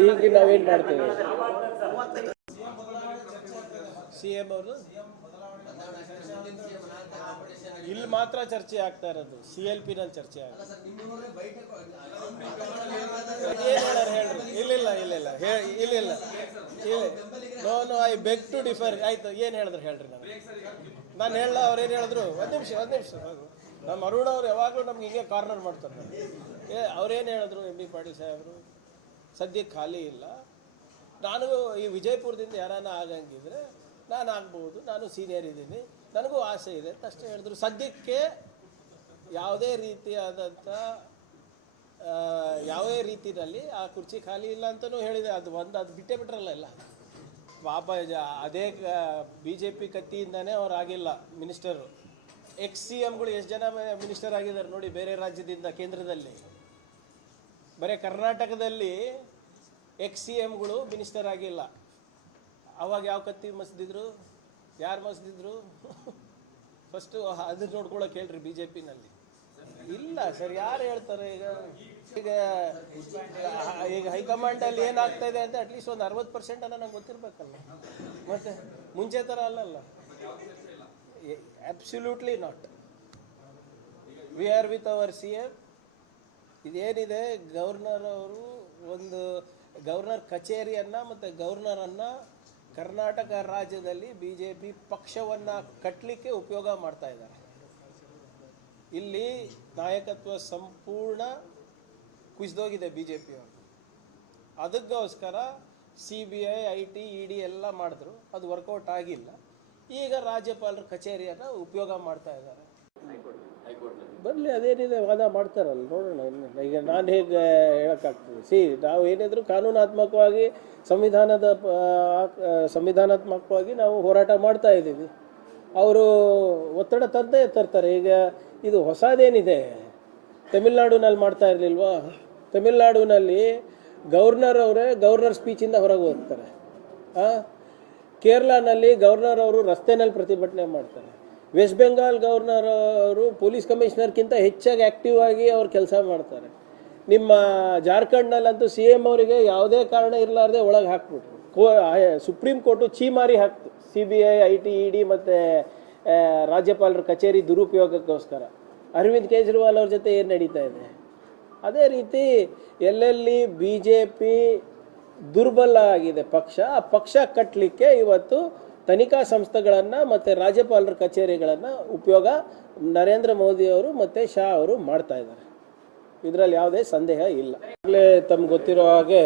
ಈಗ ನಾವೇನು ಮಾಡ್ತೇವೆ CM ಅವರು ಇಲ್ಲಿ ಮಾತ್ರ ಚರ್ಚೆ ಆಗ್ತಾ ಇರೋದು, CLP ನಲ್ಲಿ ಚರ್ಚೆ ಆಗ್ತದೆ. ಏನು ಹೇಳಾರ ಹೇಳ್ರಿ? ಇಲ್ಲ no I beg to differ. ಆಯ್ತು, ಏನು ಹೇಳಿದ್ರು ಹೇಳ್ರಿ. ನಾನು ಹೇಳಲ್ಲ, ಅವ್ರೇನು ಹೇಳಿದ್ರು? ಒಂದು ನಿಮಿಷ ನಮ್ಮ ಅರುಣ್ ಅವ್ರು ಯಾವಾಗಲೂ ನಮ್ಗೆ ಹಿಂಗೆ ಕಾರ್ನರ್ ಮಾಡ್ತಾರೆ. ಅವ್ರೇನು ಹೇಳಿದ್ರು? MB ಪಾಟೀಲ್ ಸಾಹೇಬರು ಸದ್ಯಕ್ಕೆ ಖಾಲಿ ಇಲ್ಲ, ನಾನು ಈ ವಿಜಯಪುರದಿಂದ ಯಾರಾನ ಆಗಂಗಿದ್ರೆ ನಾನು ಆಗ್ಬೋದು, ನಾನು ಸೀನಿಯರ್ ಇದ್ದೀನಿ, ನನಗೂ ಆಸೆ ಇದೆ ಅಂತ ಅಷ್ಟೇ ಹೇಳಿದ್ರು. ಸದ್ಯಕ್ಕೆ ಯಾವುದೇ ರೀತಿಯಾದಂಥ ಯಾವುದೇ ರೀತಿಯಲ್ಲಿ ಆ ಕುರ್ಚಿ ಖಾಲಿ ಇಲ್ಲ ಅಂತಲೂ ಹೇಳಿದೆ. ಅದು ಬಿಟ್ಟೇ ಬಿಟ್ರಲ್ಲ ಎಲ್ಲ ಪಾಪ. ಅದೇ BJP ಕತ್ತಿಯಿಂದನೇ ಅವ್ರು ಆಗಿಲ್ಲ ಮಿನಿಸ್ಟರು. CMಗಳು ಎಷ್ಟು ಜನ ಮಿನಿಸ್ಟರ್ ಆಗಿದ್ದಾರೆ ನೋಡಿ, ಬೇರೆ ರಾಜ್ಯದಿಂದ, ಕೇಂದ್ರದಲ್ಲಿ. ಬರೀ ಕರ್ನಾಟಕದಲ್ಲಿ CMಗಳು ಮಿನಿಸ್ಟರ್ ಆಗಿಲ್ಲ. ಅವಾಗ ಯಾವ ಕತ್ತಿ ಮಸ್ದಿದ್ರು? ಯಾರು ಮಸ್ದಿದ್ರು? ಫಸ್ಟು ಅದನ್ನ ನೋಡ್ಕೊಳಕ್ಕೆ ಹೇಳ್ರಿ. BJPನಲ್ಲಿ ಇಲ್ಲ ಸರ್, ಯಾರು ಹೇಳ್ತಾರೆ? ಈಗ ಹೈಕಮಾಂಡಲ್ಲಿ ಏನಾಗ್ತಾ ಇದೆ ಅಂತ ಅಟ್ಲೀಸ್ಟ್ ಒಂದು 60% ಅನ್ನ ನಂಗೆ ಗೊತ್ತಿರಬೇಕಲ್ಲ. ಮತ್ತೆ ಮುಂಚೆ ಥರ ಅಲ್ಲಲ್ಲ. Absolutely not. We are with our CM. ಇದೇನಿದೆ, ಗವರ್ನರ್ ಅವರು ಒಂದು ಗವರ್ನರ್ ಕಚೇರಿಯನ್ನು ಮತ್ತು ಗವರ್ನರನ್ನು ಕರ್ನಾಟಕ ರಾಜ್ಯದಲ್ಲಿ BJP ಪಕ್ಷವನ್ನು ಕಟ್ಟಲಿಕ್ಕೆ ಉಪಯೋಗ ಮಾಡ್ತಾ ಇದ್ದಾರೆ. ಇಲ್ಲಿ ನಾಯಕತ್ವ ಸಂಪೂರ್ಣ ಕುಸಿದೋಗಿದೆ BJP ಅವರು. ಅದಕ್ಕೋಸ್ಕರ CBI, IT, ED ಎಲ್ಲ ಮಾಡಿದ್ರು, ಅದು ವರ್ಕೌಟ್ ಆಗಿಲ್ಲ. ಈಗ ರಾಜ್ಯಪಾಲರ ಕಚೇರಿಯನ್ನು ಉಪಯೋಗ ಮಾಡ್ತಾ ಇದ್ದಾರೆ. ಬರಲಿ, ಅದೇನಿದೆ ವಾದ ಮಾಡ್ತಾರಲ್ಲ, ನೋಡೋಣ. ಈಗ ನಾನು ಹೇಗೆ ಹೇಳೋಕ್ಕಾಗ್ತದೆ? ನಾವು ಏನಿದ್ರು ಕಾನೂನಾತ್ಮಕವಾಗಿ ಸಂವಿಧಾನಾತ್ಮಕವಾಗಿ ನಾವು ಹೋರಾಟ ಮಾಡ್ತಾ ಇದ್ದೀವಿ. ಅವರು ಒತ್ತಡ ತಂದೇ ತರ್ತಾರೆ. ಈಗ ಇದು ಹೊಸದೇನಿದೆ, ತಮಿಳ್ನಾಡಿನಲ್ಲಿ ಮಾಡ್ತಾ ಇರಲಿಲ್ವಾ? ತಮಿಳ್ನಾಡಿನಲ್ಲಿ ಗವರ್ನರ್ ಅವರೇ ಗವರ್ನರ್ ಸ್ಪೀಚಿಂದ ಹೊರಗೆ ಹೋಗ್ತಾರೆ. ಕೇರಳನಲ್ಲಿ ಗವರ್ನರ್ ಅವರು ರಸ್ತೆನಲ್ಲಿ ಪ್ರತಿಭಟನೆ ಮಾಡ್ತಾರೆ. ವೆಸ್ಟ್ ಬೆಂಗಾಲ್ ಗವರ್ನರ್ ಅವರು ಪೊಲೀಸ್ ಕಮಿಷನರ್ಗಿಂತ ಹೆಚ್ಚಾಗಿ ಆ್ಯಕ್ಟಿವ್ ಆಗಿ ಅವ್ರು ಕೆಲಸ ಮಾಡ್ತಾರೆ. ನಿಮ್ಮ ಜಾರ್ಖಂಡ್ನಲ್ಲಂತೂ CM ಅವರಿಗೆ ಯಾವುದೇ ಕಾರಣ ಇರಲಾರ್ದೆ ಒಳಗೆ ಹಾಕ್ಬಿಟ್ರು. ಸುಪ್ರೀಂ ಕೋರ್ಟು ಚೀಮಾರಿ ಹಾಕ್ತು CBI, IT, ED ಮತ್ತು ರಾಜ್ಯಪಾಲರ ಕಚೇರಿ ದುರುಪಯೋಗಕ್ಕೋಸ್ಕರ. ಅರವಿಂದ್ ಕೇಜ್ರಿವಾಲ್ ಅವ್ರ ಜೊತೆ ಏನು ನಡೀತಾ ಇದೆ? ಅದೇ ರೀತಿ ಎಲ್ಲೆಲ್ಲಿ BJP ದುರ್ಬಲ ಆಗಿದೆ ಪಕ್ಷ, ಆ ಪಕ್ಷ ಕಟ್ಟಲಿಕ್ಕೆ ಇವತ್ತು ತನಿಖಾ ಸಂಸ್ಥೆಗಳನ್ನು ಮತ್ತು ರಾಜ್ಯಪಾಲರ ಕಚೇರಿಗಳನ್ನು ಉಪಯೋಗ ನರೇಂದ್ರ ಮೋದಿಯವರು ಮತ್ತು ಶಾ ಅವರು ಮಾಡ್ತಾ ಇದ್ದಾರೆ. ಇದರಲ್ಲಿ ಯಾವುದೇ ಸಂದೇಹ ಇಲ್ಲ. ಈಗಲೇ ತಮ್ಗೆ ಗೊತ್ತಿರೋ ಹಾಗೆ